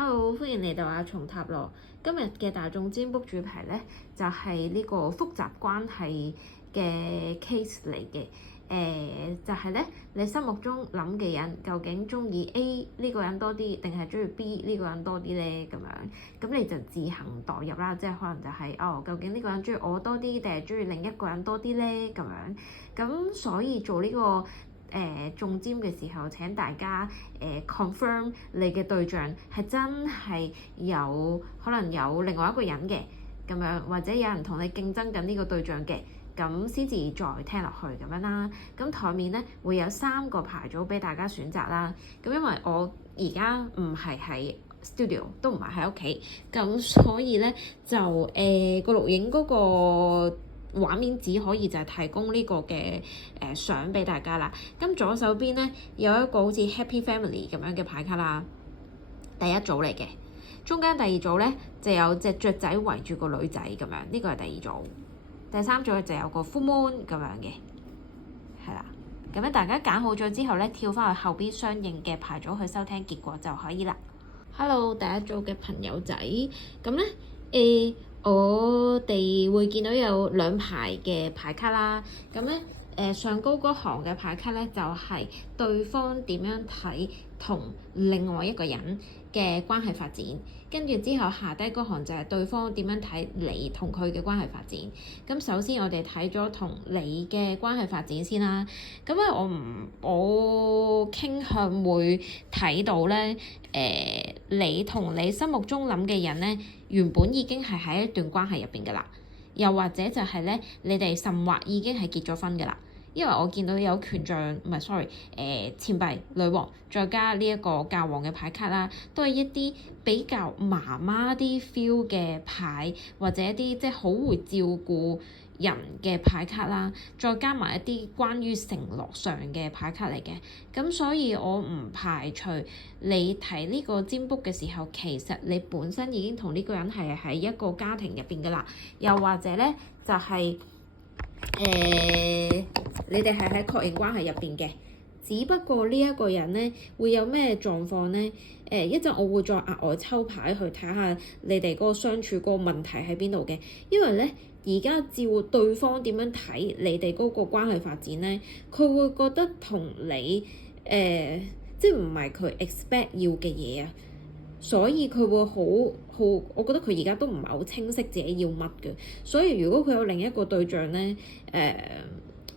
Hello，歡迎嚟到阿松塔羅。今日嘅大眾占卜主題咧，就係呢個複雜關係嘅 case 嚟嘅。就係咧，你心目中諗嘅人究竟中意 A 呢個人多啲，定係中意 B 呢個人多啲咧？咁樣，咁你就自行代入啦，即係可能就係究竟呢個人中意我多啲，定係中意另一個人多啲咧？咁樣，咁所以做呢個中占嘅時候，請大家confirm 你嘅對象係真係可能有另外一個人嘅咁樣，或者有人同你競爭緊呢個對象嘅。咁先至再聽落去咁樣啦。咁台面咧會有3個牌組俾大家選擇啦。咁因為我而家唔係喺 studio，都唔係喺屋企，咁所以咧就個錄影嗰個畫面只可以就係提供呢個嘅相俾大家啦。咁左手邊咧有一個好似 Happy Family 咁樣嘅牌卡啦，第一組嚟嘅。中間第二組咧就有隻雀仔圍住個女仔咁樣，呢個係第二組。第三組就有個 Full Moon 咁樣嘅，係啦。咁咧大家揀好咗之後咧，跳翻去後邊相應嘅牌組去收聽結果就可以啦。Hello，第一組嘅朋友仔，咁咧我哋會見到有2排嘅牌卡啦。咁咧上高嗰行嘅牌卡咧就係對方點樣睇同另外一個人嘅關係發展，跟住之後下低嗰行就係對方點樣睇你同佢嘅關係發展。咁首先我哋睇咗同你嘅關係發展先啦。咁咧我傾向會睇到咧，你同你心目中諗嘅人咧，原本已經係喺一段關係入邊噶啦，又或者就係咧，你哋甚或已經係結咗婚噶啦。因為我見到有權杖，唔係 sorry，錢幣女王，再加呢一個教皇嘅牌卡啦，都係一啲比較媽媽啲 feel 嘅牌，或者一啲即係好會照顧人嘅牌卡啦，再加埋一啲關於承諾上嘅牌卡嚟嘅。咁所以我唔排除你睇呢個占卜嘅時候，其實你本身已經同呢個人係喺一個家庭入邊噶啦，又或者咧就係你哋係喺確認關係入邊嘅，只不過呢一個人咧會有咩狀況咧？一陣我會再額外抽牌去睇下你哋嗰個相處嗰個問題喺邊度嘅，因為咧而家照對方點樣睇你哋嗰個關係發展咧，佢會覺得同你即係唔係佢 expect 要嘅嘢啊。所以佢會好，我覺得佢而家都唔係好清晰自己要乜嘅。所以如果佢有另一個對象咧，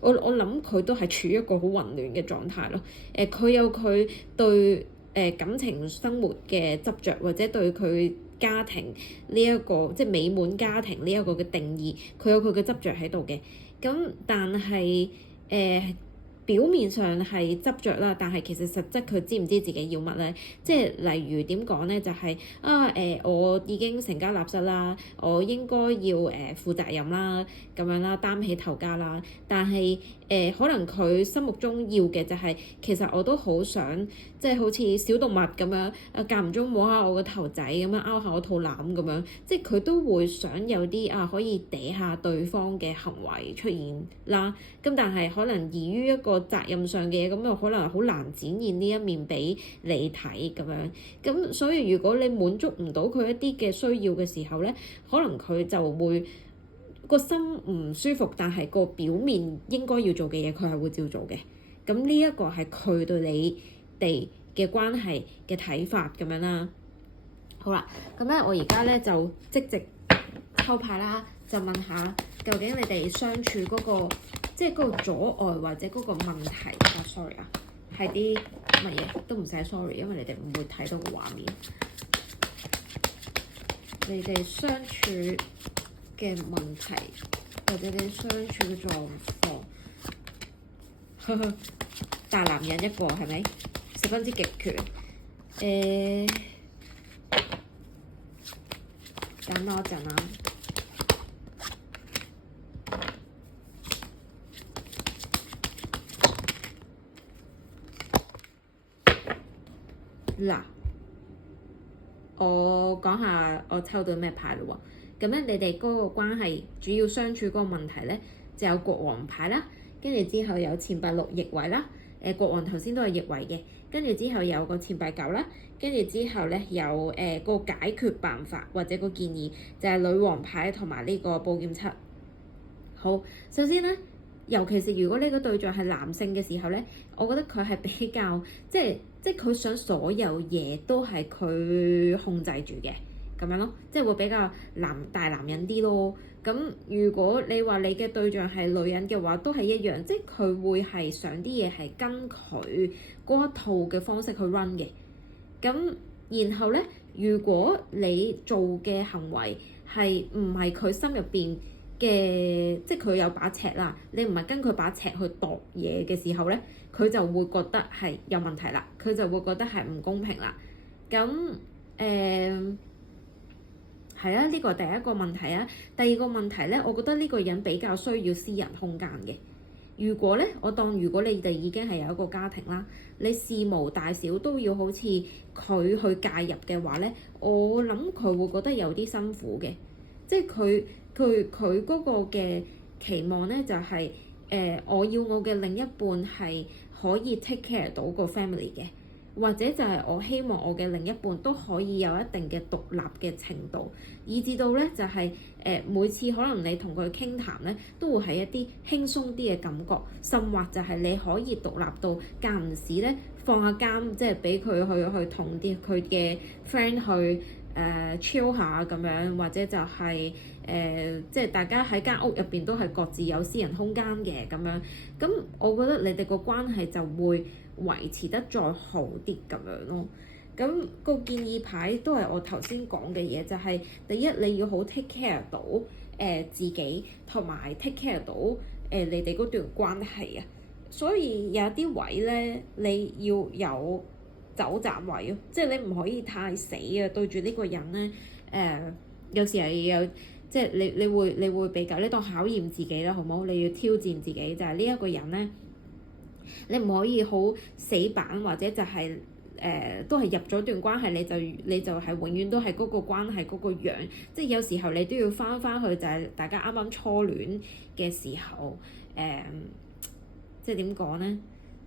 我諗佢都係處於一個好混亂嘅狀態咯。佢有佢對感情生活嘅執着，或者對佢家庭呢一個即係美滿家庭呢一個嘅定義，佢有佢嘅執着喺度嘅。咁但係表面上係執着啦，但係其實實質佢知唔知自己要乜咧？即係例如點講咧，就係我已經成家立室啦，我應該要負責任啦，咁樣啦，擔起頭家啦。但係可能佢心目中要嘅就係，其實我都好想即係好似小動物咁樣間唔中摸下我個頭仔咁樣，勾下我肚腩咁樣，即係佢都會想有啲可以嗲下對方嘅行為出現啦。咁但係可能基於一個責任上嘅嘢，咁又可能好難展現呢一面俾你睇咁樣。咁所以如果你滿足唔到佢一啲嘅需要嘅時候咧，可能佢就會個心唔舒服，但係個表面應該要做嘅嘢，佢係會照做嘅。咁呢一個係佢對你哋嘅關係嘅睇法咁樣啦。好啦，咁咧我而家咧就即席抽牌啦，就問下究竟你哋相處嗰個即係嗰個阻礙或者嗰個問題sorry 係啲乜嘢都唔使 sorry， 因為你哋唔會睇到個畫面。你哋相處嘅問題或者你相處嘅狀況，大男人一個係咪？十分之極權。等多陣啊！嗱，我講下我抽到咩牌咯喎。咁咧，你哋嗰個關係主要相處嗰個問題咧，就有國王牌啦，跟住之後有錢幣6逆位啦。國王頭先都係逆位嘅，跟住之後有個錢幣九啦，跟住之後咧有個解決辦法或者個建議就係女王牌同埋呢個寶劍七。好，首先咧，尤其是如果呢個對象係男性嘅時候咧，我覺得佢係比較即係佢想所有嘢都係佢控制住嘅咁樣咯，即係會比較大男人啲咯。咁如果你話你嘅對象係女人嘅話，都係一樣，即係佢會係想啲嘢係跟佢嗰一套嘅方式去 run 嘅。咁然後咧，如果你做嘅行為係唔係佢心入邊嘅，即係佢有把尺啦，你唔係跟佢把尺去度嘢嘅時候咧，佢就會覺得係有問題啦，佢就會覺得係唔公平啦。咁係啊，呢個第一個問題啊。第二個問題咧，我覺得呢個人比較需要私人空間嘅。如果咧，我當如果你哋已經係有一個家庭啦，你事無大小都要好似佢去介入嘅話咧，我諗佢會覺得有啲辛苦嘅。即係佢嗰個嘅期望咧，就係我要我嘅另一半係可以 take care 到個 family 嘅。或者就係我希望我嘅另一半都可以有一定嘅獨立嘅程度，以至到咧就係每次可能你同佢傾談咧，都會係一啲輕鬆啲嘅感覺，甚或就係你可以獨立到間唔時咧放下監，即係俾佢去同啲佢嘅 friend 去chill 下咁樣，或者就係即係大家喺間屋入邊都係各自有私人空間嘅咁樣。咁我覺得你哋個關係就會維持得再好啲咁樣咯。咁個建議牌都係我頭先講嘅嘢，就係第一你要好 take care 到自己，同埋 take care 到你哋嗰段關係啊。所以有啲位咧，你要有走盞位咯，即係你唔可以太死啊。對住呢個人咧，有時係有即係你會比較，你當考驗自己啦，好唔好？你要挑戰自己，就係呢一個人咧，你唔可以好死板，或者就係都係入咗段關係，你就係永遠都係嗰個關係嗰個樣。即係有時候你都要翻去，就係大家啱啱初戀嘅時候，即係點講咧？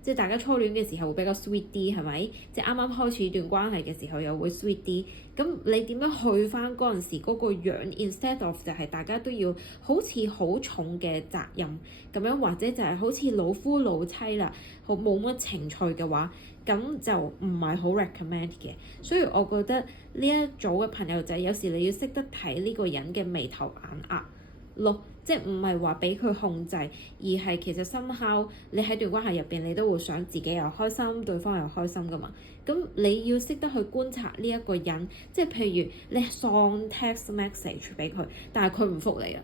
即係大家初戀嘅時候會比較 sweet 啲，係咪？即係啱啱開始段關係嘅時候又會 sweet 啲。咁你點樣去翻嗰陣時嗰個樣 ？Instead of 就係大家都要好似好重嘅責任咁樣，或者就係好似老夫老妻啦，好冇乜情趣嘅話，咁就唔係好 recommend 嘅。所以我覺得呢一組嘅朋友仔，有時你要識得睇呢個人嘅眉頭眼額咯。即係唔係話俾佢控制，而係其實somehow你喺段關係入邊，你都會想自己又開心，對方又開心噶嘛。咁你要識得去觀察呢一個人，即係譬如你送 text message 俾佢，但係佢唔覆你啊。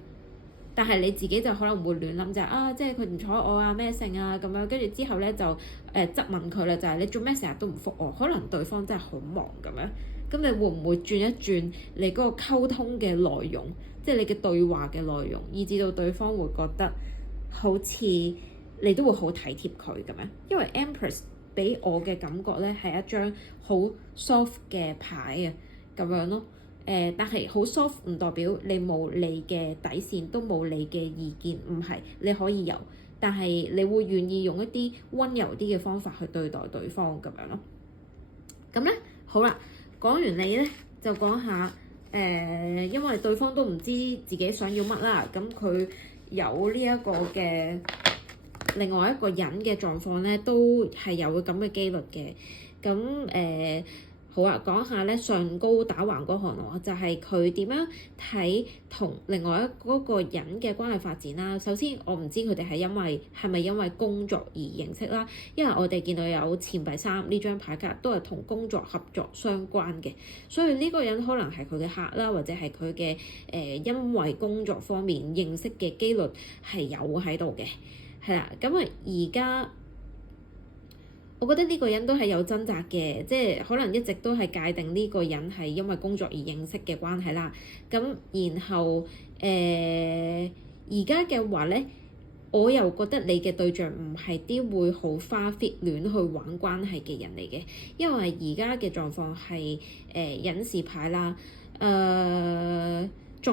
但係你自己就可能會亂諗就係即係佢唔睬我啊咩性啊咁樣，跟住之後咧就質問佢啦，就係你做咩成日都唔覆我？可能對方真係好忙咁樣。咁你會唔會轉一轉你嗰個溝通嘅內容，即係你嘅對話嘅內容，以至到對方會覺得好似你都會好體貼佢咁樣？因為 Empress 俾我嘅感覺咧係一張好 soft 嘅牌啊，咁樣咯。但係好 soft 唔代表你冇你嘅底線，都冇你嘅意見，唔係，你可以有，但係你會願意用一啲溫柔啲嘅方法去對待對方咁樣咯。咁咧好啦。講完你咧，就講下因為對方都唔知自己想要乜啦，咁佢有呢一個嘅另外一個人嘅狀況咧，都係有咁嘅機率嘅。咁好啊，講下咧上高打橫嗰行喎，就係佢點樣睇同另外嗰個人嘅關係發展啦。首先我唔知佢哋係咪因為工作而認識啦，因為我哋見到有錢幣三呢張牌卡都係同工作合作相關嘅，所以呢個人可能係佢嘅客啦，或者係佢嘅因為工作方面認識嘅機率係有喺度嘅，係啦。咁啊而家我覺得呢個人都係有掙扎嘅，即係可能一直都係界定呢個人係因為工作而認識嘅關係啦。咁然後而家嘅話咧，我又覺得你嘅對象唔係啲會好花 fit 亂去玩關係嘅人嚟嘅，因為而家嘅狀況係隱士牌啦，再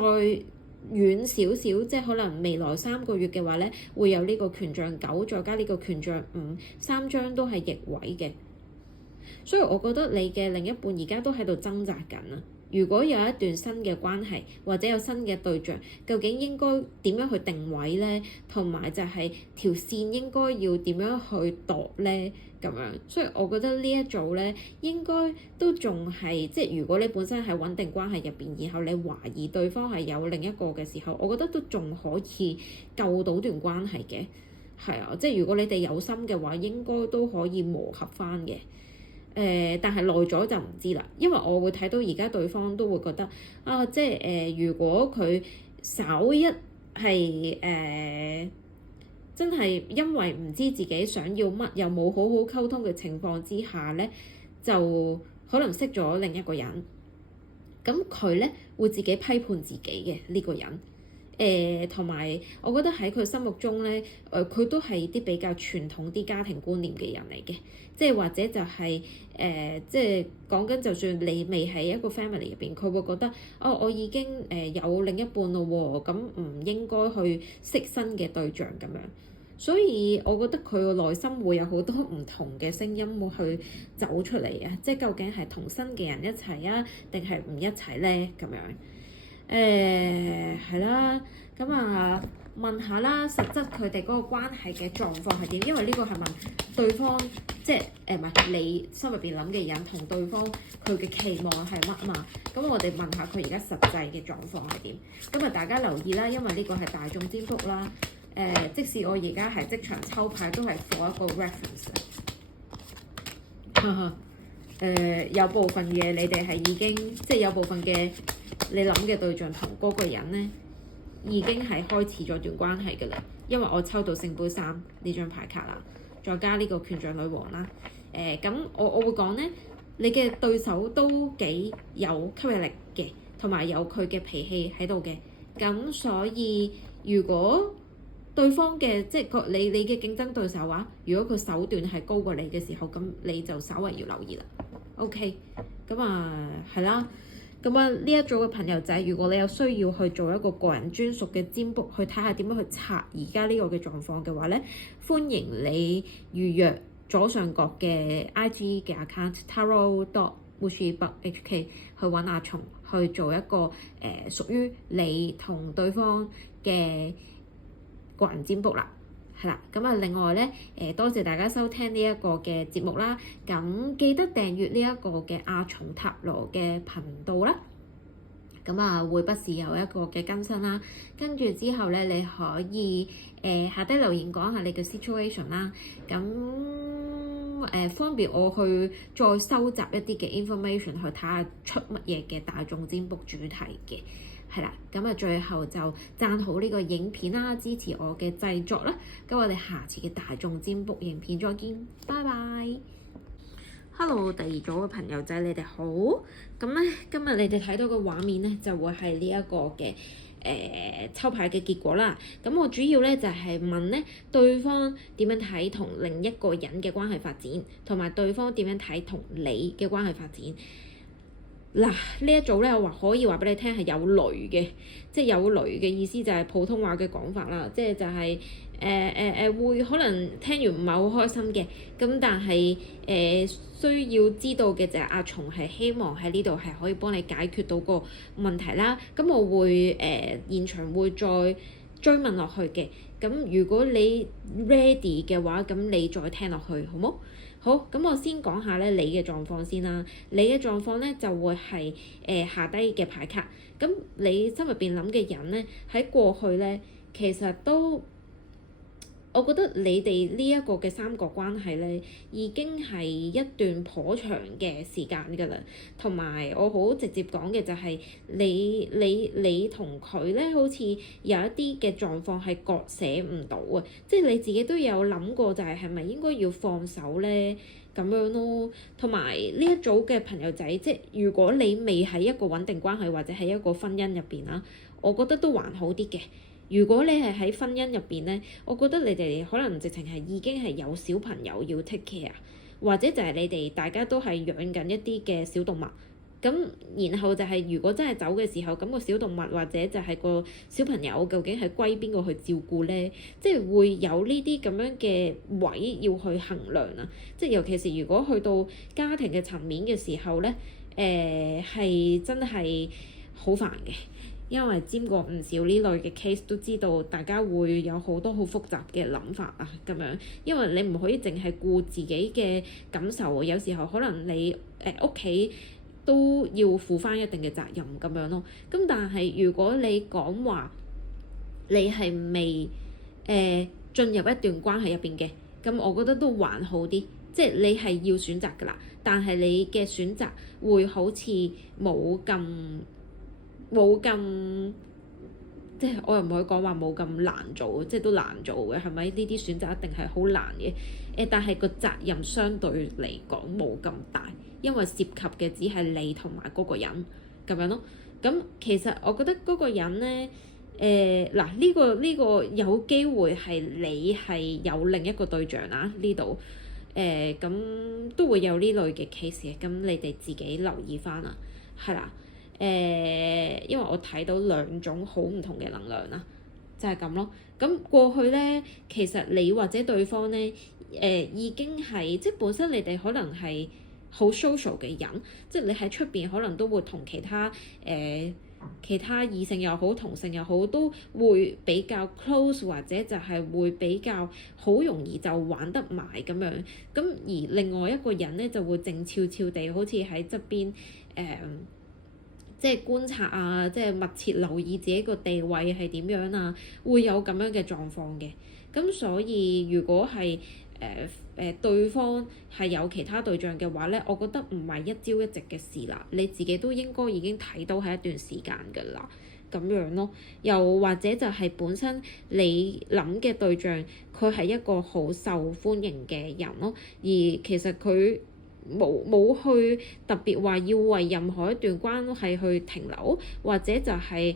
遠少少，即係可能未來3個月嘅話咧，會有呢個權杖9，再加呢個權杖5，3張都係逆位嘅。所以我覺得你嘅另一半而家都喺度掙扎緊啊。如果有一段新嘅關係或者有新嘅對象，究竟應該點樣去定位咧？同埋就係條線應該要點樣去度咧？咁樣，所以我覺得呢一組咧應該都仲係即係如果你本身喺穩定關係入邊，然後你懷疑對方係有另一個嘅時候，我覺得都仲可以救到段關係嘅。係啊，即係如果你哋有心嘅話，應該都可以磨合翻嘅。但係耐咗就唔知啦，因為我會睇到而家對方都會覺得啊，即係如果佢稍一係真係因為唔知自己想要乜，又冇好好溝通嘅情況之下咧，就可能識咗另一個人，咁佢咧會自己批判自己嘅呢個人。同埋，我覺得喺佢心目中咧，佢都係啲比較傳統啲家庭觀念嘅人嚟嘅，即係或者就係即係講緊，就算你未喺一個 family 入邊，佢會覺得哦，我已經有另一半咯喎，咁唔應該去識新嘅對象咁樣。所以我覺得佢個內心會有好多唔同嘅聲音會去走出嚟啊！即係究竟係同新嘅人一齊啊，定係唔一齊咧咁樣？係啦，咁啊問下啦，實質佢哋嗰個關係嘅狀況係點？因為呢個係問對方，即係唔係你心入邊諗嘅人同對方佢嘅期望係乜啊嘛？咁我哋問下佢而家實際嘅狀況係點？咁啊大家留意啦，因為呢個係大眾占卜啦。即使我而家係即場抽牌，都係 for 一個 reference。有部分嘢你哋係已經，即係有部分嘅你諗嘅對象同嗰個人咧，已經係開始咗段關係㗎啦。因為我抽到聖杯三呢張牌卡啦，再加呢個權杖女王啦。咁我會講咧，你嘅對手都幾有吸引力嘅，同埋有佢嘅脾氣喺度嘅。咁所以如果對方嘅即係你嘅競爭對手啊，如果佢手段係高過你嘅時候，咁你就稍為要留意啦。OK，咁啊係啦，咁啊呢一組嘅朋友仔，如果你有需要去做一個個人專屬嘅占卜，去睇下點樣去測而家呢個嘅狀況嘅話咧，歡迎你預約左上角嘅 IG 嘅 account tarot.wishybug.hk 去揾阿松去做一個屬於你同對方嘅個人占卜啦，係啦，咁啊另外咧，多謝大家收聽呢一個嘅節目啦，咁記得訂閱呢一個嘅阿松塔羅嘅頻道啦，咁啊會不時有一個嘅更新啦，跟住之後咧你可以下低留言講下你嘅 situation 啦，咁方便我去再收集一啲嘅 information 去睇下出乜嘢嘅大眾占卜主題嘅。係啦，咁啊最後就讚好呢個影片啦，支持我嘅製作啦。咁我哋下次嘅大眾占卜影片再見，拜拜。Hello，第二組嘅朋友仔，你哋好。咁咧，今日你哋睇到嘅畫面咧，就會係呢一個嘅抽牌嘅結果啦。咁我主要咧就係問咧對方點樣睇同另一個人嘅關係發展，同埋對方點樣睇同你嘅關係發展。嗱，呢一組咧，我可以話俾你聽係有雷嘅，即係有雷嘅意思就係普通話嘅講法啦，即係就係會可能聽完唔係好開心嘅，咁但係需要知道嘅就係阿松係希望喺呢度係可以幫你解決到個問題啦，咁我會現場會再追問落去嘅，咁如果你 ready 嘅話，咁你再聽落去好冇？好，咁我先講下咧你嘅狀況先啦。你嘅狀況咧就會係下低嘅牌卡。咁你心入邊諗嘅人咧喺過去咧，其實都我覺得你哋呢一個嘅三角關係咧，已經係一段頗長嘅時間㗎啦。同埋我好直接講嘅就係你同佢咧，好似有一啲嘅狀況係割捨唔到啊！即係你自己都有諗過，就係咪應該要放手咧咁樣咯？同埋呢一組嘅朋友仔，即係如果你未喺一個穩定關係或者喺一個婚姻入邊啦，我覺得都還好啲嘅。如果你係喺婚姻入邊咧，我覺得你哋可能直情係已經係有小朋友要 take care，或者就係你哋大家都係養緊一啲嘅小動物，咁然後就係如果真係走嘅時候，咁個小動物或者就係個小朋友究竟係歸邊個去照顧咧？即係會有呢啲咁樣嘅位要去衡量啊！即係尤其是如果去到家庭嘅層面嘅時候咧，係真係好煩嘅，因為沾過唔少呢類嘅 case 都知道大家會有好多好複雜嘅諗法啊咁樣，因為你唔可以淨係顧自己嘅感受，有時候可能你屋企都要負翻一定嘅責任咁樣咯。咁但係如果你講話你係未進入一段關係入邊嘅，咁我覺得都還好啲，即係你係要選擇㗎啦，但係你嘅選擇會好似冇咁，即係我又唔可以講話冇咁難做，即係都難做嘅，係咪？呢啲選擇一定係好難嘅。但係個責任相對嚟講冇咁大，因為涉及嘅只係你同埋嗰個人咁樣咯。咁其實我覺得嗰個人咧，嗱呢個有機會係你係有另一個對象啊，呢度咁都會有呢類嘅 case 嘅，咁你哋自己留意翻啦，係啦。因為我睇到兩種好唔同嘅能量啦，就係咁咯。咁過去咧，其實你或者對方咧，已經係即係本身你哋可能係好 social 嘅人，即係你喺出邊可能都會同其他異性又好，同性又好，都會比較 close，或者就係會比較好容易就玩得埋咁樣。咁而另外一個人咧就會靜悄悄地，好似喺側邊即係觀察啊，即係密切留意自己個地位係點樣啊，會有咁樣嘅狀況嘅。咁所以如果係對方係有其他對象嘅話咧，我覺得唔係一朝一夕嘅事啦，你自己都應該已經睇到係一段時間㗎啦，咁樣咯。又或者就係本身你諗嘅對象，佢係一個好受歡迎嘅人咯，而其實佢冇去特別話要為任何一段關係去停留，或者就係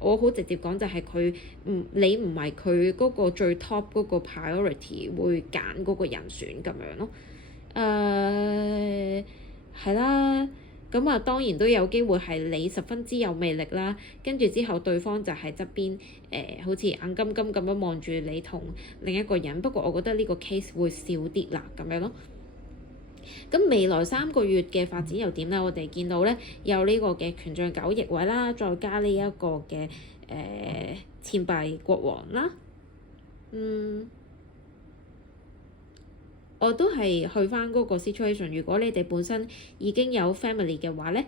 我好直接講就係你唔係佢嗰個最 top 嗰個 priority 會揀嗰個人選咁樣咯。係啦，咁啊當然都有機會係你十分之有魅力啦，跟住之後對方就喺側邊好似眼金金咁樣望住你同另一個人，不過我覺得呢個 case 會少啲啦咁樣咯。咁未來3個月嘅發展又點咧？我哋見到咧有呢個嘅權杖9逆位啦，再加呢一個嘅錢幣國王啦。我都係去翻嗰個 situation。如果你哋本身已經有 family 嘅話咧，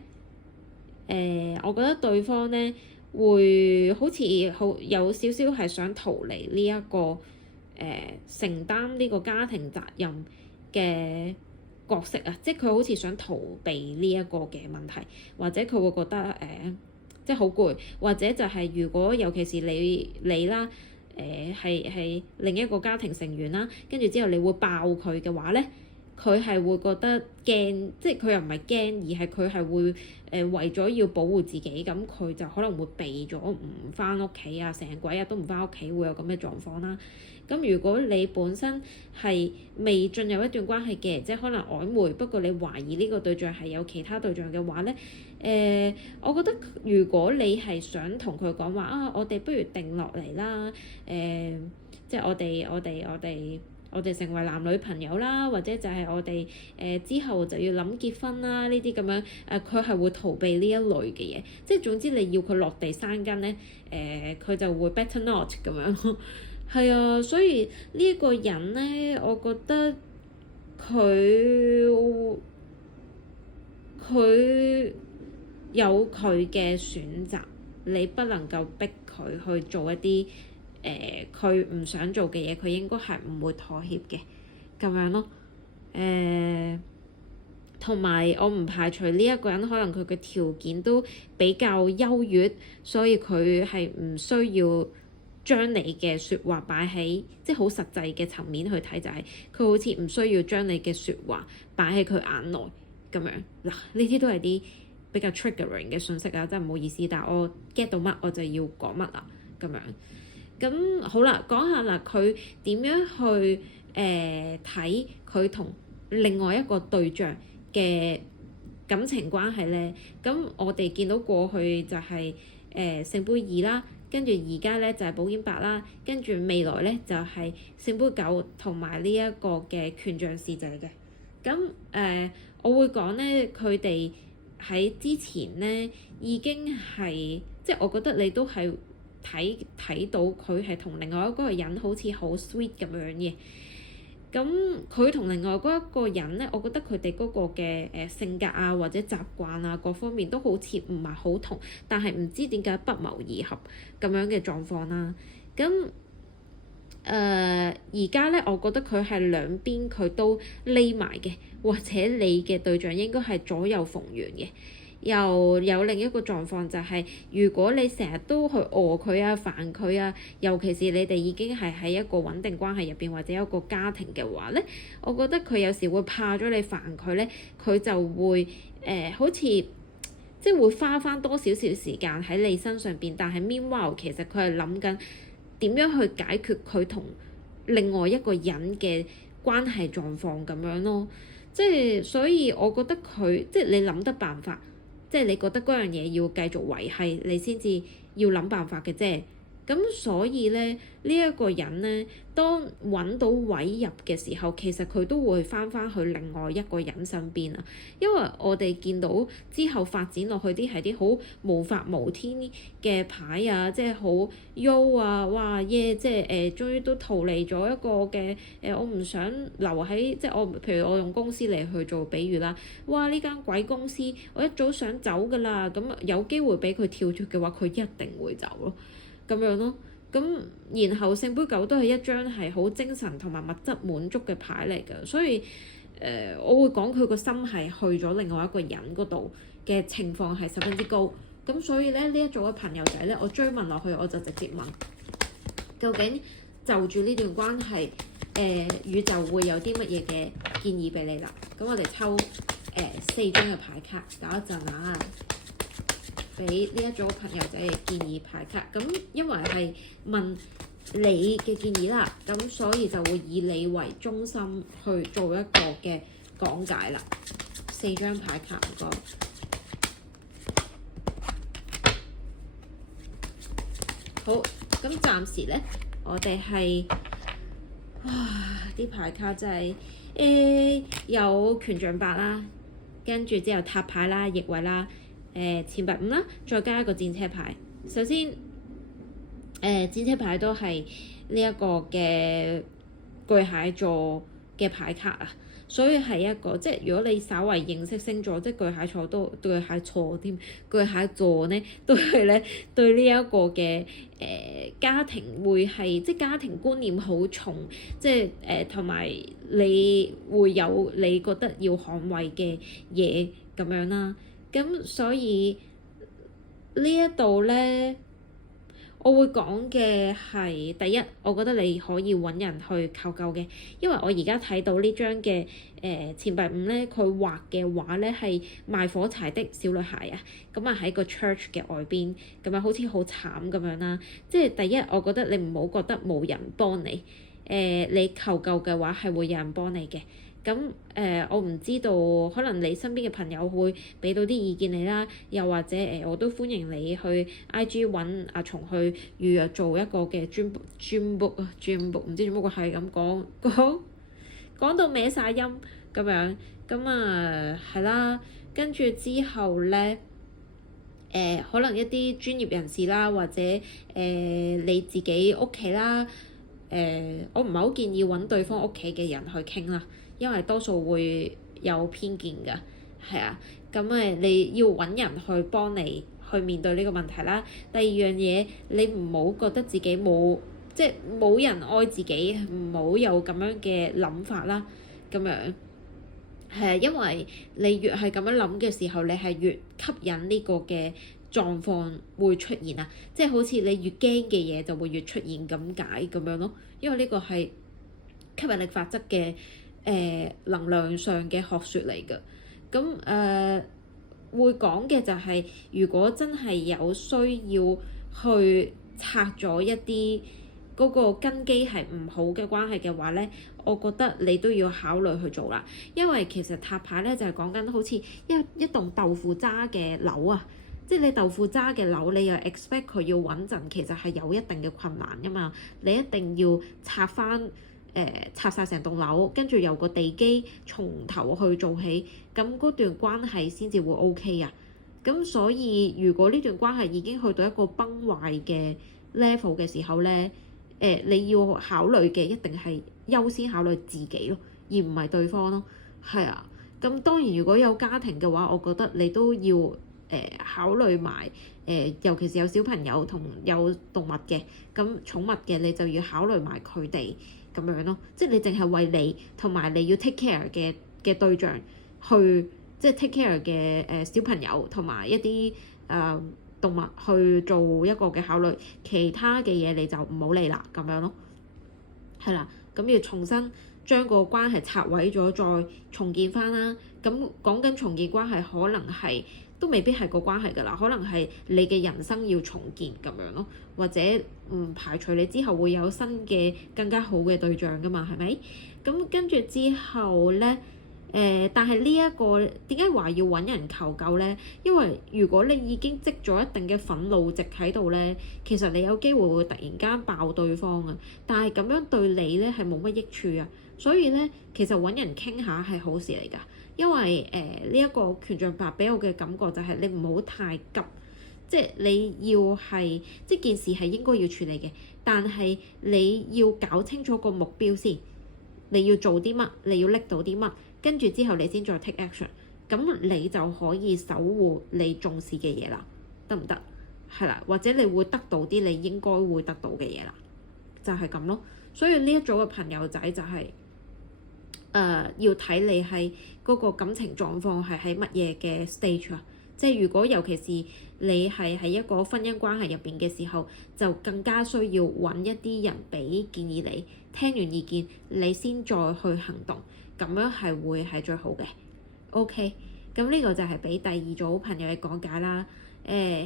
我覺得對方咧會好似有少少係想逃離呢一個承擔呢個家庭責任嘅角色啊，即係佢好似想逃避呢一個嘅問題，或者佢會覺得即係好攰，或者就係如果尤其是你啦，係另一個家庭成員啦，跟住之後你會爆佢嘅話咧，佢係會覺得驚，即係佢又唔係驚，而係佢係會為咗要保護自己，咁佢就可能會避咗唔翻屋企啊，成鬼日都唔翻屋企，會有咁嘅狀況啦。咁如果你本身係未進入一段關係嘅，即係可能曖昧，不過你懷疑呢個對象係有其他對象嘅話咧，我覺得如果你係想同佢講話啊，我哋不如定落嚟啦，即係我哋成為男女朋友啦，或者就係我哋之後就要諗結婚啦，呢啲咁樣佢係會逃避呢一類嘅嘢，即係總之你要佢落地生根咧，佢就會 better not 咁樣。係啊，所以呢一個人咧，我覺得佢有佢嘅選擇，你不能夠逼佢去做一啲佢唔想做嘅嘢，佢應該係唔會妥協嘅咁樣咯。同埋我唔排除呢一個人可能佢嘅條件都比較優越，所以佢係唔需要將你嘅説話擺喺即係好實際嘅層面去睇，就係佢好似唔需要將你嘅説話擺喺佢眼內咁樣。嗱，呢啲都係啲比較 triggering 嘅信息啊，真係唔好意思，但係我 get 到乜我就要講乜啊咁樣。咁好啦，講下啦，佢點樣去睇佢同另外一個對象嘅感情關係咧，咁我哋見到過去就係聖杯二啦，跟住而家咧就係寶劍八啦，跟住未來咧就係聖杯九同埋呢一個嘅權杖侍者嘅。咁我會講咧，佢哋喺之前咧已經係即係我覺得你都係睇到佢係同另外一個人好似好 sweet 咁樣嘅。咁佢同另外嗰一個人咧，我覺得佢哋嗰個嘅性格啊或者習慣啊各方面都好似唔係好同，但係唔知點解不謀而合咁樣嘅狀況啦。咁而家咧，我覺得佢係兩邊佢都匿埋嘅，或者你嘅對象應該係左右逢源嘅。又有另一個狀況就係，如果你成日都去餓佢啊、煩佢啊，尤其是你哋已經係喺一個穩定關係入邊或者一個家庭嘅話咧，我覺得佢有時會怕咗你煩佢咧，佢就會好似即係會花翻多少少時間喺你身上邊，但係 meanwhile 其實佢係諗緊點樣去解決佢同另外一個人嘅關係狀況咁樣咯。即係所以我覺得佢即係你諗得辦法。即係你覺得嗰樣嘢要繼續維繫，你先至要諗辦法嘅啫。咁所以咧，呢一個人咧，當揾到位入嘅時候，其實佢都會翻去另外一個人身邊啊。因為我哋見到之後發展落去啲係啲好無法無天嘅牌啊，即係好優啊，哇耶！即係終於都逃離咗一個嘅我唔想留喺即係我譬如我用公司嚟去做比喻啦，哇！呢間鬼公司我一早想走㗎啦，咁有機會俾佢跳出嘅話，佢一定會走咯。咁樣咯，咁然後聖杯九都係一張係好精神同埋物質滿足嘅牌嚟㗎，所以我會講佢個心係去咗另外一個人嗰度嘅情況係十分之高，咁所以咧呢一組嘅朋友仔咧，我追問落去我就直接問，究竟就住呢段關係宇宙會有啲乜嘢嘅建議俾你啦？咁我哋抽4張嘅牌卡，等一陣啊！俾呢一組朋友仔嘅建議牌卡，咁因為係問你嘅建議啦，咁所以就會以你為中心去做一個嘅講解啦。4張牌卡唔該。好，咁暫時咧，我哋係啲牌卡真係有權杖八啦，跟住之後塔牌啦、逆位啦。錢幣五啦，再加一個戰車牌。首先，戰車牌都係呢一個嘅巨蟹座嘅牌卡啊，所以係一個即係如果你稍為認識星座，即係巨蟹座都巨蟹座添，巨蟹座咧都係咧對呢一個嘅家庭會係即係家庭觀念好重，即係同埋你會有你覺得要捍衛嘅嘢咁樣啦。咁所以呢一度咧，我會講嘅係第一，我覺得你可以揾人去求救嘅，因為我而家睇到呢張嘅錢幣五咧，佢畫嘅畫咧係賣火柴的小女孩啊，咁啊喺個 church 嘅外邊，咁啊好似好慘咁樣啦。即係第一，我覺得你唔好覺得冇人幫你，你求救嘅話係會有人幫你嘅。咁我唔知道，可能你身邊嘅朋友會俾到啲意見你啦，又或者我都歡迎你去 IG 揾阿松去預約做一個嘅占卜啊，占卜唔知做乜個係咁講到歪晒音咁樣，咁啊係啦，跟住之後咧可能一啲專業人士啦，或者你自己屋企啦，我唔係好建議揾對方屋企嘅人去傾啦。因為多數會有偏見㗎，係啊，咁你要揾人去幫你去面對呢個問題啦。第二樣嘢，你唔好覺得自己即係冇人愛自己，唔好有咁樣嘅諗法啦。咁樣係啊，因為你越係咁樣諗嘅時候，你係越吸引呢個嘅狀況會出現啊。即係好似你越驚嘅嘢就會越出現咁解咁樣咯。因為呢個係吸引力法則嘅。能量上嘅學説嚟㗎，咁會講嘅就係、如果真係有需要去拆咗一啲嗰個根基係唔好嘅關係嘅話咧，我覺得你都要考慮去做啦。因為其實塔牌咧就係講緊好似一棟豆腐渣嘅樓啊，即係你豆腐渣嘅樓，你又 expect 佢要穩陣，其實係有一定嘅困難㗎嘛。你一定要拆晒成棟樓，跟住由個地基從頭去做起，咁嗰段關係先至會 OK 啊。咁所以如果呢段關係已經去到一個崩壞嘅 level 嘅時候咧，你要考慮嘅一定係優先考慮自己咯，而唔係對方咯。係啊，咁當然如果有家庭嘅話，我覺得你都要考慮埋尤其是有小朋友同有動物嘅，咁寵物嘅你就要考慮埋佢哋咁樣咯。即係你淨係為你同埋你要 take care 嘅對象去，即係 take care 嘅小朋友同埋一啲動物去做一個嘅考慮，其他嘅嘢你就唔好理啦咁樣咯。係啦，咁要重新將個關係拆毀咗，再重建翻啦。咁講緊重建關係，可能係都未必係個關係㗎啦，可能係你嘅人生要重建咁樣咯，或者唔排除你之後會有新嘅更加好嘅對象㗎嘛，係咪？咁跟住之後咧。但係呢一個點解話要揾人求救咧？因為如果你已經積咗一定嘅憤怒值喺度咧，其實你有機會會突然間爆對方啊！但係咁樣對你咧係冇乜益處啊，所以咧其實揾人傾下係好事嚟㗎。因為呢一個權杖八俾我嘅感覺就係你唔好太急，即係你要係即件事係應該要處理嘅，但係你要搞清楚個目標先，你要做啲乜，你要拎到啲乜。跟住之後你先再 take action， 咁你就可以守護你重視嘅嘢啦，得唔得？係啦，或者你會得到啲你應該會得到嘅嘢啦，就係咁咯。所以呢一組嘅朋友仔就係要睇你係嗰個感情狀況係喺乜嘢嘅 stage 啊。即係如果尤其是你係喺一個婚姻關係入邊嘅時候，就更加需要揾一啲人俾建議你，聽完意見你先再去行動。咁樣係會係最好嘅。OK，咁呢個就係俾第二組朋友嘅講解啦。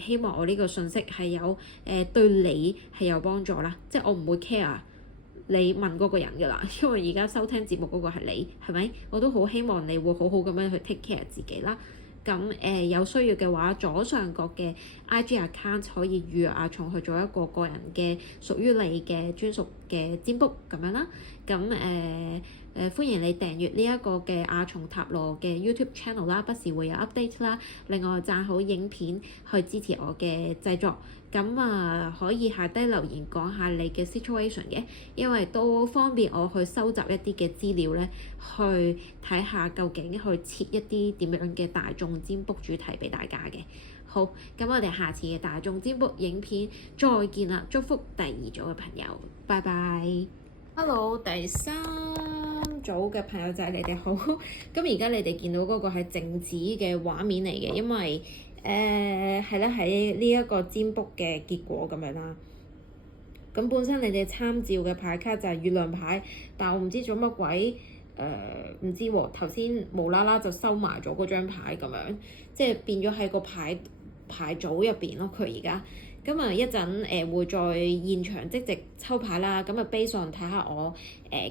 希望我呢個信息係有對你係有幫助啦。即係我唔會 care 你問嗰個人㗎啦，因為而家收聽節目嗰個係你，係咪？我都好希望你會好好咁樣去 take care 自己啦。咁有需要嘅話，左上角嘅 IG account 可以預約阿松去做一個個人嘅屬於你嘅專屬嘅占卜咁樣啦。咁歡迎你訂閱呢一個嘅阿松塔羅嘅 YouTube channel 啦，不時會有 update 啦。另外讚好影片去支持我嘅製作。咁可以下低留言講下你嘅 situation 嘅，因為都方便我去收集一啲嘅資料咧，去睇下究竟去設一啲點樣嘅大眾占卜主題俾大家嘅。好，咁我哋下次嘅大眾占卜影片再見啦！祝福第二組嘅朋友，拜拜。Hello，第三組嘅朋友仔，你哋好。咁而家你哋見到嗰個係靜止嘅畫面嚟嘅，因為係啦，喺呢一個占卜嘅結果咁樣啦。咁本身你哋參照嘅牌卡就係月亮牌，但我唔知做乜鬼唔知喎。頭先無啦啦就收埋咗嗰張牌咁樣，即係變咗喺個牌組入邊咯。佢而家咁一陣會在現場即席抽牌啦。咁base on睇下我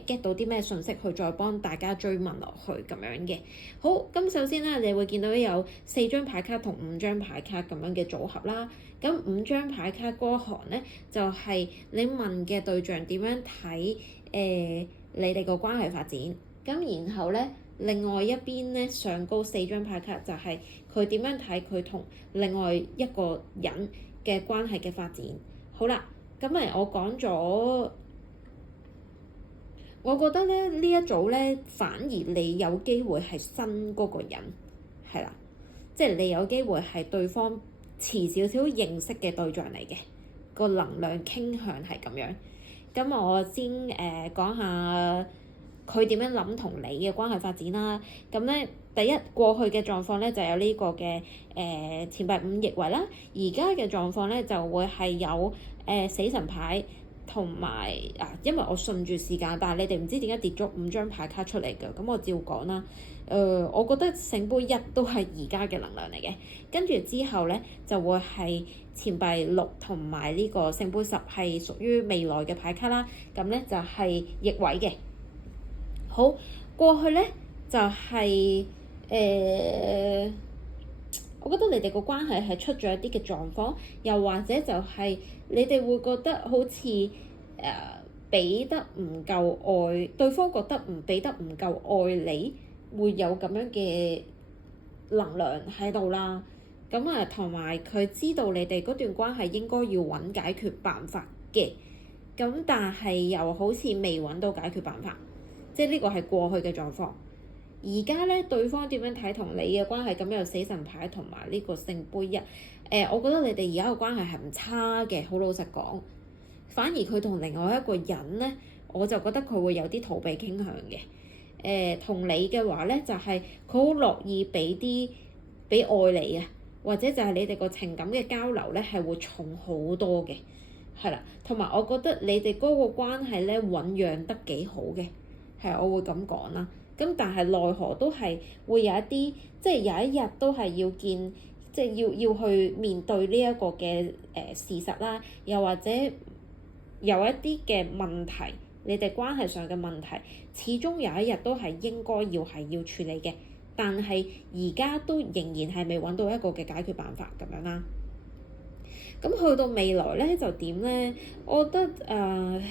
get 到啲咩信息，去再幫大家追問落去咁樣嘅。好，咁首先咧，你會見到有4張牌卡同5張牌卡咁樣嘅組合啦。咁5張牌卡嗰行咧，就係你問嘅對象點樣睇你哋個關係發展。咁然後咧，另外一邊咧，上高4張牌卡就係佢點樣睇佢同另外一個人嘅關係嘅發展。好啦，咁我講咗，我覺得咧呢一組咧，反而你有機會係新嗰個人，係啦，即係你有機會係對方遲少少認識嘅對象嚟嘅，個能量傾向係咁樣。咁我先講下佢點樣諗同你嘅關係發展啦。咁咧，第一過去嘅狀況咧就有呢個嘅錢幣5逆位啦。而家嘅狀況咧就會係有死神牌同埋因為我順住時間，但係你哋唔知點解跌咗5張牌卡出嚟嘅，咁我照講啦。我覺得聖杯1都係而家嘅能量嚟嘅，跟住之後咧就會係錢幣6同埋呢個聖杯10係屬於未來嘅牌卡啦。咁咧就係逆位嘅。好，過去咧就係我覺得你哋個關係係出咗一啲嘅狀況，又或者就係你哋會覺得好似俾得唔夠愛，對方覺得俾得唔夠愛你，會有咁樣嘅能量喺度啦。咁同埋佢知道你哋嗰段關係應該要揾解決辦法嘅，咁但係又好似未揾到解決辦法，即係呢個係過去嘅狀況。而家咧，對方點樣睇同你嘅關係？咁有死神牌同埋呢個聖杯1。我覺得你哋而家嘅關係係唔差嘅，好老實講。反而佢同另外一個人咧，我就覺得佢會有啲逃避傾向嘅。同你嘅話咧，就係佢好樂意俾愛你啊，或者就係你哋個情感嘅交流咧係會重好多嘅，係啦。同埋我覺得你哋嗰個關係咧醖釀得幾好嘅，係我會咁講啦。咁但係奈何都係會有一啲，即係有一日都係要見，即係要去面對呢一個嘅事實啦，又或者有一啲嘅問題，你哋關係上嘅問題，始終有一日都係應該要處理嘅，但係而家都仍然係未揾到一個嘅解決辦法咁樣啦。咁去到未來咧就點咧？我覺得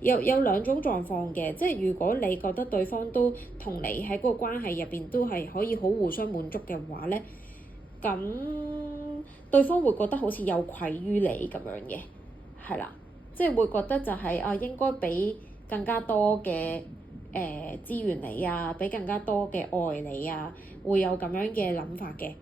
有兩種狀況嘅，即係如果你覺得對方都同你喺嗰個關係入邊都係可以好互相滿足嘅話咧，咁對方會覺得好似有愧於你咁樣嘅，係啦，即係會覺得就係應該俾更加多嘅資源你啊，俾更加多嘅愛你啊，會有咁樣嘅諗法嘅。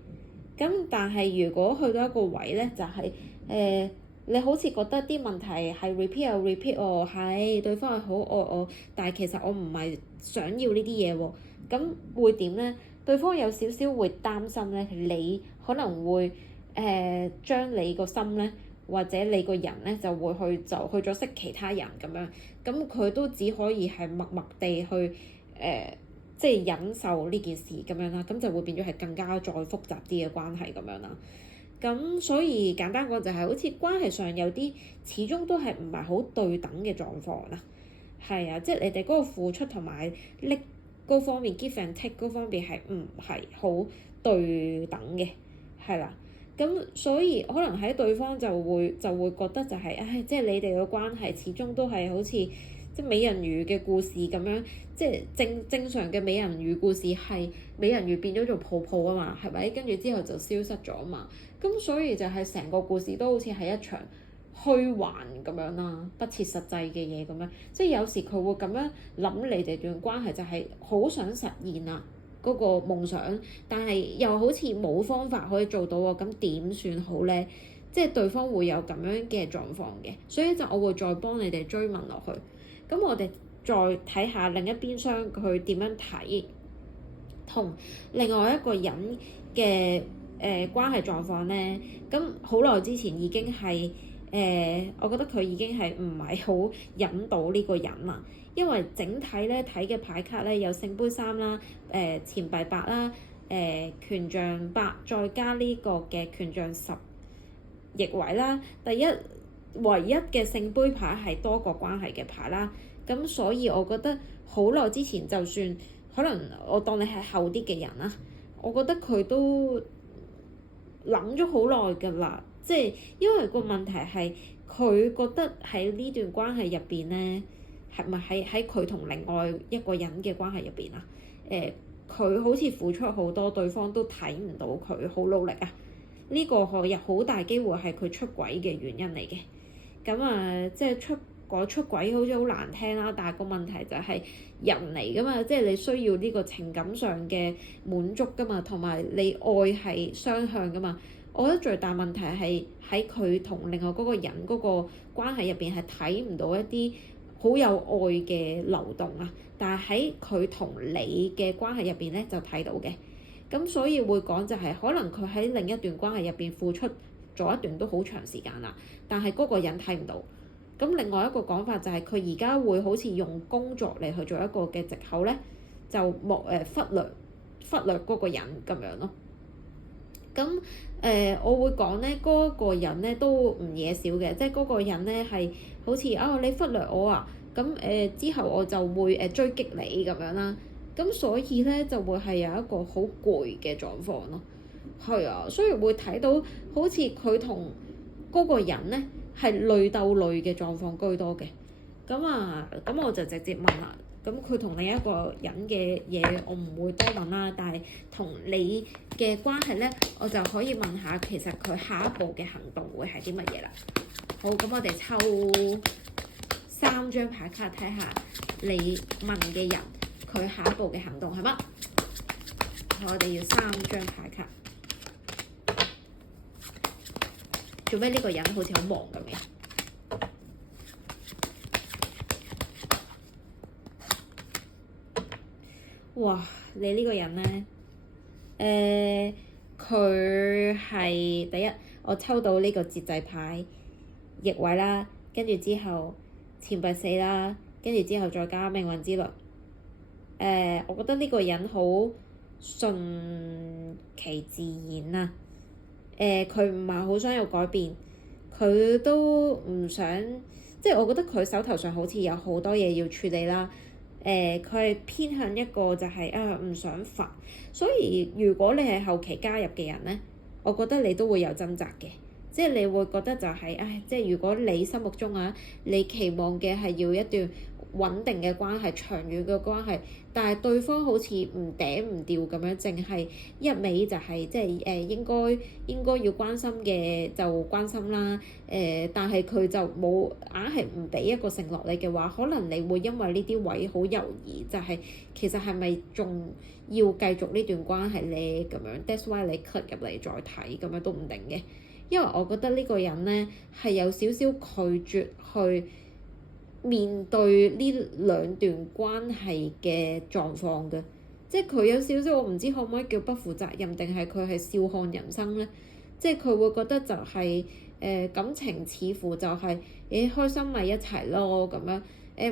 咁但係如果去到一個位咧，就係你好似覺得啲問題係 repeat 喎，係對方係好愛我，但係其實我唔係想要呢啲嘢喎，咁會點咧？對方有少少會擔心咧，你可能會將你個心咧，或者你個人咧就會去咗識其他人咁樣，咁佢都只可以係默默地去即係忍受呢件事咁樣啦，咁就會變咗係更加再複雜啲嘅關係咁樣啦。咁所以簡單講就係好似關係上有啲始終都係唔係好對等嘅狀況啦。係啊，即係你哋嗰個付出同埋拎嗰方面 give and take 嗰方面係唔係好對等嘅，係啦。咁所以可能喺對方就會覺得就係即係你哋嘅關係始終都係好似即係美人魚嘅故事咁樣，即係正常嘅美人魚故事係美人魚變咗做泡泡啊嘛，係咪？跟住之後就消失咗啊嘛。咁所以就係成個故事都好似係一場虛幻咁樣啦，不切實際嘅嘢咁樣。即係有時佢會咁樣諗你哋段關係，就係好想實現啊嗰個夢想，但係又好似冇方法可以做到喎。咁點算好咧？即係對方會有咁樣嘅狀況嘅，所以就我會再幫你哋追問落去。咁我哋再睇下另一邊廂佢點樣睇同另外一個人嘅關係狀況咧。咁好耐之前已經係我覺得佢已經係唔係好引到呢個人啦，因為整體咧睇嘅牌卡咧有聖杯3啦、錢幣8啦、權杖8，再加呢個嘅權杖10逆位啦。唯一嘅聖杯牌係多個關係嘅牌啦，咁所以我覺得好耐之前，就算可能我當你係後啲嘅人啦，我覺得佢都諗咗好耐㗎啦。即係因為個問題係佢覺得喺呢段關係入邊咧，係咪喺佢同另外一個人嘅關係入邊啊？佢好似付出好多，對方都睇唔到佢好努力啊！呢個有好大機會係佢出軌嘅原因嚟嘅。咁即係出軌好似好難聽啦，但係個問題就係人嚟噶嘛，即係你需要呢個情感上嘅滿足噶嘛，同埋你愛係雙向噶嘛。我覺得最大問題係喺佢同另外嗰個人嗰個關係入邊係睇唔到一啲好有愛嘅流動啊，但係喺佢同你嘅關係入邊咧就睇到嘅。咁所以會講就係可能佢喺另一段關係入邊付出咗一段都好長時間啦，但係嗰個人睇唔到。咁另外一個講法就係佢而家會好似用工作嚟去做一個嘅藉口咧，就忽略嗰個人咁樣咯。咁我會講咧，嗰個人咧都唔嘢少嘅，即係嗰個人咧係好似你忽略我啊，咁之後我就會追擊你咁樣啦。咁所以咧就會係有一個好攰嘅狀況咯。係啊，所以會睇到好似佢同嗰個人咧係類鬥類嘅狀況居多嘅。咁我就直接問啦。咁佢同另一個人嘅嘢，我唔會多問啦。但係同你嘅關係咧，我就可以問下，其實佢下一步嘅行動會係啲乜嘢啦？好，咁我哋抽3張牌卡睇下你問嘅人佢下一步嘅行動係乜？我哋要3張牌卡。做咩呢個人好似好忙咁嘅？哇！你呢個人咧，佢係第一，我抽到呢個節制牌逆位啦，跟住之後錢幣4啦，跟住之後再加命運之輪。我覺得呢個人好順其自然啊。佢唔係好想有改變，佢都唔想，即係我覺得佢手頭上好似有好多嘢要處理啦。佢係偏向一個就係唔想煩，所以如果你係後期加入嘅人咧，我覺得你都會有掙扎嘅，即係你會覺得就係即係如果你心目中你期望嘅係要一段穩定嘅關係、長遠嘅關係，但係對方好似唔嗲唔吊咁樣，淨係一味就係即係應該要關心嘅就關心啦。但係佢就冇硬係唔俾一個承諾你嘅話，可能你會因為呢啲位好猶豫，就係其實係咪仲要繼續呢段關係咧咁樣 ？That's why 你 cut 入嚟再睇咁樣都唔定嘅，因為我覺得呢個人咧係有少少拒絕去面對呢兩段關係嘅狀況嘅，即係佢有少少我唔知可唔可以叫不負責任，定係佢係笑看人生咧？即係佢會覺得就係感情似乎就係開心咪一齊咯咁樣，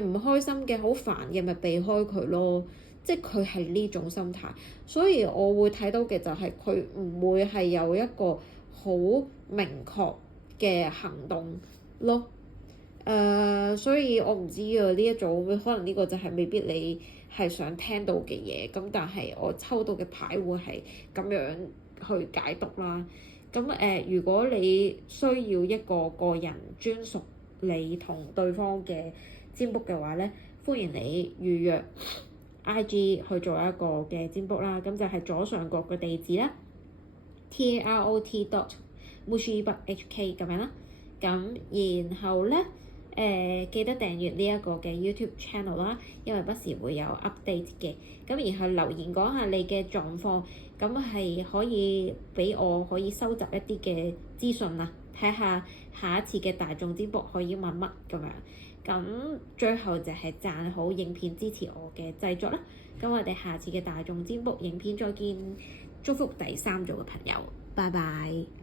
唔開心嘅好煩嘅咪避開佢咯，即係佢係呢種心態，所以我會睇到嘅就係佢唔會係有一個好明確嘅行動咯。所以我唔知啊，呢一組可能呢個就係未必你係想聽到嘅嘢，咁但係我抽到嘅牌會係咁樣去解讀啦。咁如果你需要一個個人專屬你同對方嘅占卜嘅話咧，歡迎你預約 IG 去做一個嘅占卜啦。咁就係左上角嘅地址啦，tarot.mushibahk 咁樣啦。咁然後咧記得訂閱呢一個嘅 YouTube channel 啦，因為不時會有 update 嘅。咁然後留言講下你嘅狀況，咁係可以俾我可以收集一啲嘅資訊啊，睇下下一次嘅大眾占卜可以問乜咁樣。咁最後就係讚好影片支持我嘅製作啦。咁我哋下次嘅大眾占卜影片再見，祝福第3組嘅朋友，拜拜。